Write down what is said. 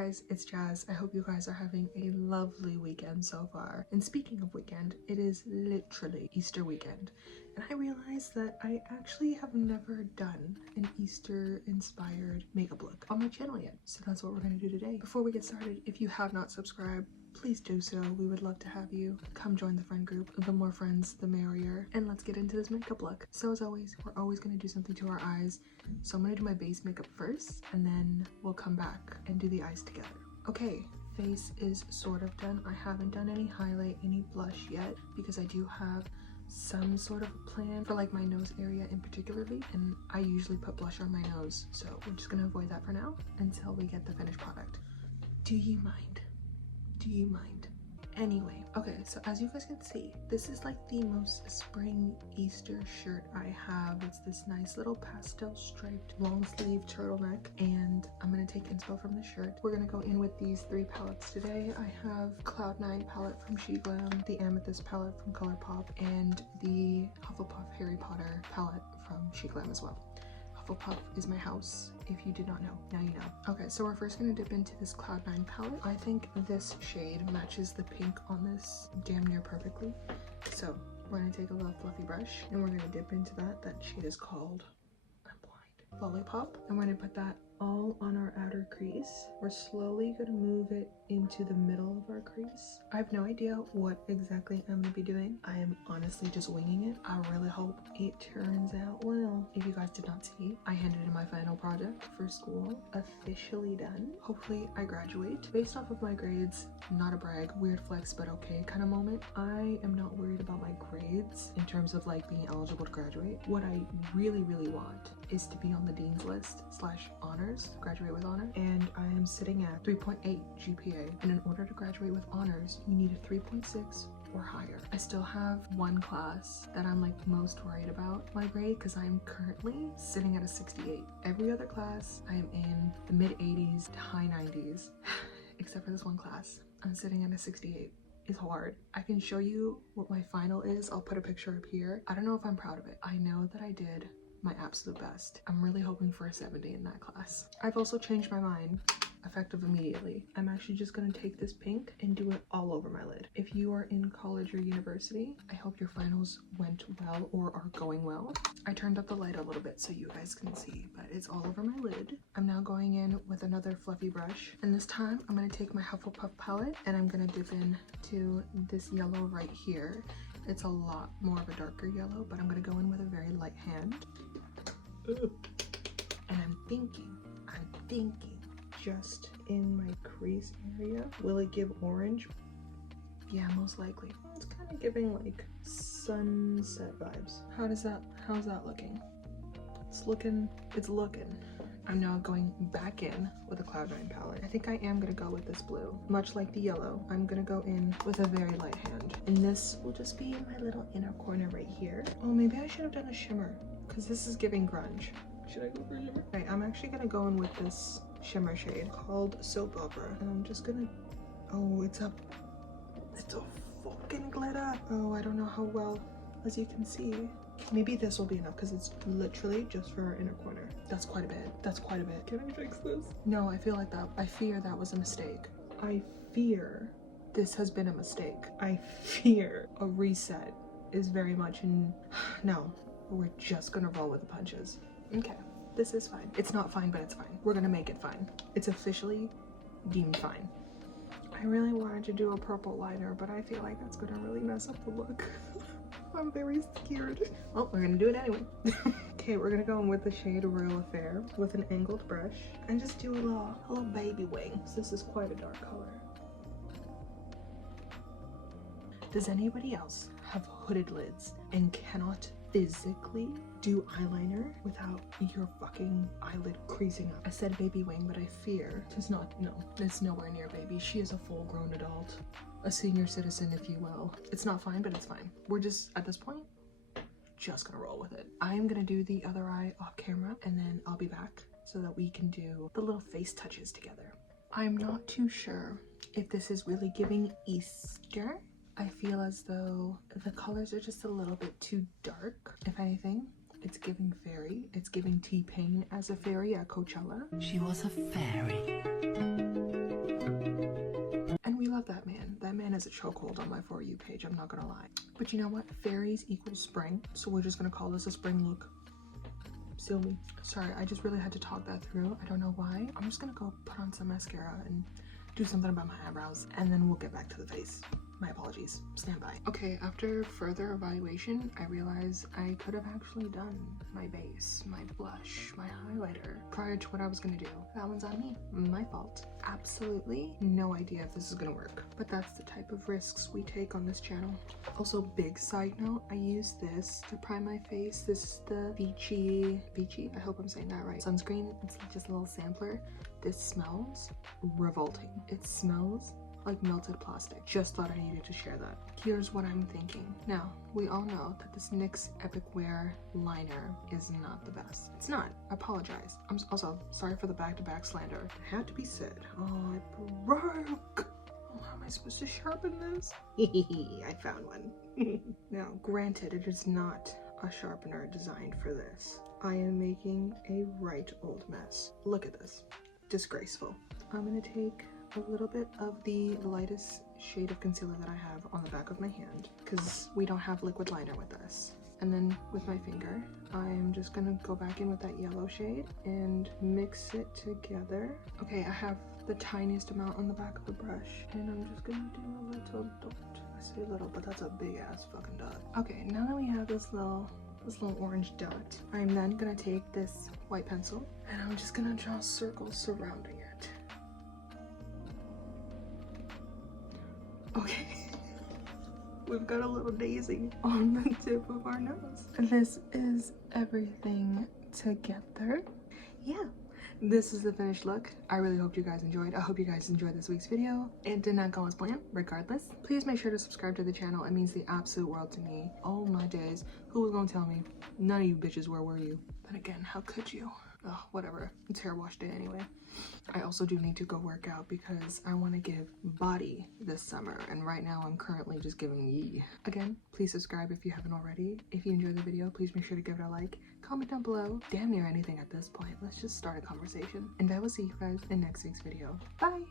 guys, it's Jazz. I hope you guys are having a lovely weekend so far. And speaking of weekend, it is literally Easter weekend. And I realized that I actually have never done an Easter inspired makeup look on my channel yet. So that's what we're going to do today. Before we get started, if you have not subscribed, please do so. We would love to have you. Come join the friend group. The more friends, the merrier. And let's get into this makeup look. So as always, we're always going to do something to our eyes. So I'm going to do my base makeup first, and then we'll come back and do the eyes together. Okay, face is sort of done. I haven't done any highlight, any blush yet, because I do have some sort of a plan for like my nose area in particularly, and I usually put blush on my nose. So we're just going to avoid that for now until we get the finished product. Do you mind? Do you mind? Anyway, okay, so as you guys can see, this is like the most spring Easter shirt I have. It's this nice little pastel striped long sleeve turtleneck, and I'm gonna take inspo from the shirt. We're gonna go in with these three palettes today. I have Cloud9 palette from She Glam, the Amethyst palette from Colourful, and the Hufflepuff Harry Potter palette from She Glam as well. Hufflepuff is my house. If you did not know, now you know. Okay, so we're first gonna dip into this Cloud9 palette. I think this shade matches the pink on this damn near perfectly. So we're gonna take a little fluffy brush and we're gonna dip into that. That shade is called, I'm blind, Lollipop. And we're gonna put that all on our outer crease. We're slowly gonna move it into the middle of our crease. I have no idea what exactly I'm gonna be doing. I am honestly just winging it. I really hope it turns out well. If you guys did not see, I handed in my final project for school, officially done. Hopefully I graduate. Based off of my grades, not a brag, weird flex but okay kind of moment, I am not worried about my grades in terms of like being eligible to graduate. What I really want is to be on the dean's list / honors, graduate with honor, and I am sitting at 3.8 GPA, and in order to graduate with honors you need a 3.6 or higher. I still have one class that I'm like most worried about my grade, because I'm currently sitting at a 68. Every other class I am in the mid 80s to high 90s except for this one class. I'm sitting at a 68. It's hard. I can show you what my final is. I'll put a picture up here. I don't know if I'm proud of it. I know that I did my absolute best. I'm really hoping for a 70 in that class. I've also changed my mind effective immediately. I'm actually just gonna take this pink and do it all over my lid. If you are in college or university, I hope your finals went well or are going well. I turned up the light a little bit so you guys can see, but it's all over my lid. I'm now going in with another fluffy brush, and this time I'm gonna take my Hufflepuff palette and I'm gonna dip in to this yellow right here. It's a lot more of a darker yellow, but I'm gonna go in with a very light hand. And I'm thinking just in my crease area. Will it give orange? Yeah, most likely. It's kind of giving like sunset vibes. How's that looking? It's looking. I'm now going back in with a Cloud9 palette. I think I am gonna go with this blue. Much like the yellow, I'm gonna go in with a very light hand. And this will just be in my little inner corner right here. Oh, maybe I should have done a shimmer, because this is giving grunge. Should I go for a shimmer? Okay, I'm actually gonna go in with this shimmer shade called Soap Opera, and I'm just gonna, oh, it's a fucking glitter. Oh, I don't know how well, as you can see. Maybe this will be enough, because it's literally just for our inner corner. That's quite a bit. Can I fix this? No, I fear that was a mistake. I fear this has been a mistake. I fear a reset is very much in, no, we're just gonna roll with the punches. Okay, this is fine. It's not fine, but it's fine. We're gonna make it fine. It's officially deemed fine. I really wanted to do a purple liner, but I feel like that's gonna really mess up the look. I'm very scared. Well, we're gonna do it anyway. Okay, we're gonna go in with the shade Royal Affair with an angled brush and just do a little baby wing. So this is quite a dark color. Does anybody else have hooded lids and cannot physically do eyeliner without your fucking eyelid creasing up? I said baby wing, but I fear it's not. No, it's nowhere near baby. She is a full-grown adult, a senior citizen, if you will. It's not fine, but it's fine. We're just, at this point, just gonna roll with it. I'm gonna do the other eye off camera, and then I'll be back so that we can do the little face touches together. I'm not too sure if this is really giving Easter. I feel as though the colors are just a little bit too dark. If anything, it's giving fairy. It's giving T-Pain as a fairy at Coachella. She was a fairy. love that man. That man is a chokehold on my For You page, I'm not gonna lie. But you know what? Fairies equals spring, so we're just gonna call this a spring look. Seal me. Sorry, I just really had to talk that through. I don't know why. I'm just gonna go put on some mascara and do something about my eyebrows, and then we'll get back to the face. My apologies. Stand by. Okay, after further evaluation, I realized I could have actually done my base, my blush, my highlighter prior to what I was gonna do. That one's on me. My fault. Absolutely no idea if this is gonna work, but that's the type of risks we take on this channel. Also, big side note, I use this to prime my face. This is the Beachy, I hope I'm saying that right, sunscreen. It's just a little sampler. This smells revolting. It smells like melted plastic. Just thought I needed to share that. Here's what I'm thinking. Now, we all know that this NYX Epic Wear liner is not the best. It's not. I apologize. I'm also sorry for the back-to-back slander. It had to be said. Oh, it broke. Oh, how am I supposed to sharpen this? I found one. Now, granted, it is not a sharpener designed for this. I am making a right old mess. Look at this. Disgraceful. I'm gonna take a little bit of the lightest shade of concealer that I have on the back of my hand, because we don't have liquid liner with this. And then with my finger, I'm just gonna go back in with that yellow shade and mix it together. Okay, I have the tiniest amount on the back of the brush, and I'm just gonna do a little dot. I say little, but that's a big ass fucking dot. Okay, now that we have this little orange dot, I'm then gonna take this white pencil and I'm just gonna draw circles surrounding it. Okay, we've got a little daisy on the tip of our nose. This is everything together. Yeah, this is the finished look. I really hope you guys enjoyed. I hope you guys enjoyed this week's video. It did not go as planned. Regardless, please make sure to subscribe to the channel. It means the absolute world to me. Oh my days, who was gonna tell me? None of you bitches, where were you? But again, how could you? Oh, whatever. It's hair wash day anyway. I also do need to go work out because I want to give body this summer, and right now I'm currently just giving ye. Again, please subscribe if you haven't already. If you enjoyed the video, please make sure to give it a like. Comment down below. Damn near anything at this point. Let's just start a conversation. And I will see you guys in next week's video. Bye!